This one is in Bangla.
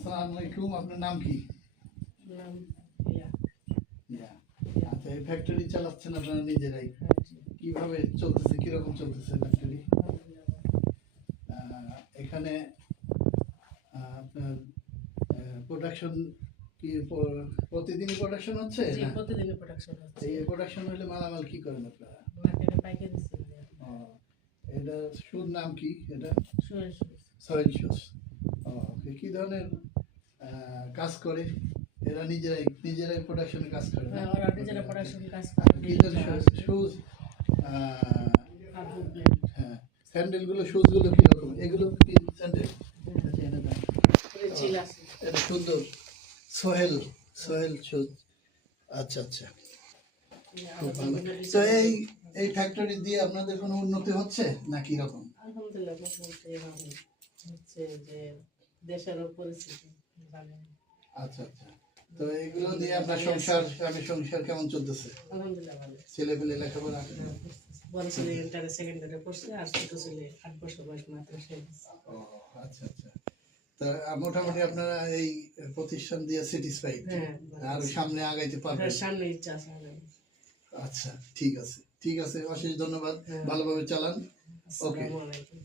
আসসালামু আলাইকুম, আপনার নাম কি? নাম ইয়া। আচ্ছা, এই ফ্যাক্টরি চালাচ্ছেন আপনারা নিজেরাই? কিভাবে চলতেছে, কিরকম চলতেছে ফ্যাক্টরি? এখানে আপনার প্রোডাকশন কি প্রতিদিনই প্রোডাকশন হচ্ছে? জি, না প্রতিদিনই প্রোডাকশন হচ্ছে। এই প্রোডাকশন হলে মালামাল কি করেন আপনারা? মার্কেটে পাইকারি সেল দেয়া। এটা শুর নাম কি? এটা সোহেল সুজ। সোহেল শুজ। কি ধরনের কাজ করে? এরা নিজেরাই প্রোডাকশনে কাজ করে না? হ্যাঁ, ওরা নিজেরা প্রোডাকশন কাজ কি করে। ধরনের শুজ? কাপড় ব্লেড। হ্যাঁ, স্যান্ডেলগুলো, শুজগুলো কিরকম? এগুলো কি স্যান্ডেল? আচ্ছা, এনে দাও। চিল আছে। এটা সুন্দর, সোহেল সোহেল শুজ। আচ্ছা আচ্ছা, খুব ভালো। তো এই ফ্যাক্টরি দিয়ে আপনাদের কোনো উন্নতি হচ্ছে না কি রকম? আলহামদুলিল্লাহ, মোটামুটি এভাবে হচ্ছে যে দেশেরও পরিস্থিতি জানেন। আচ্ছা আচ্ছা, তো এগুলো দিয়ে আপনার সংসার কেমন চলতেছে? আলহামদুলিল্লাহ ভালো। ছেলে পেলে লেখাপড়া? বড় ছেলে ইন্টারে সেকেন্ডারে পড়ছে, আর ছোট ছেলে 8 বছর বয়স মাত্র শেষ। ও আচ্ছা আচ্ছা, তা মোটামুটি আপনারা এই প্রতিষ্ঠান দিয়ে স্যাটিসফাইড? হ্যাঁ, আর সামনে আগাইতে পারবেন? সামনে ইচ্ছা আছে আমাদের। আচ্ছা, ঠিক আছে ঠিক আছে, অশেষ ধন্যবাদ। হ্যাঁ। ভালোভাবে চালান। ওকে। আসসালামু আলাইকুম।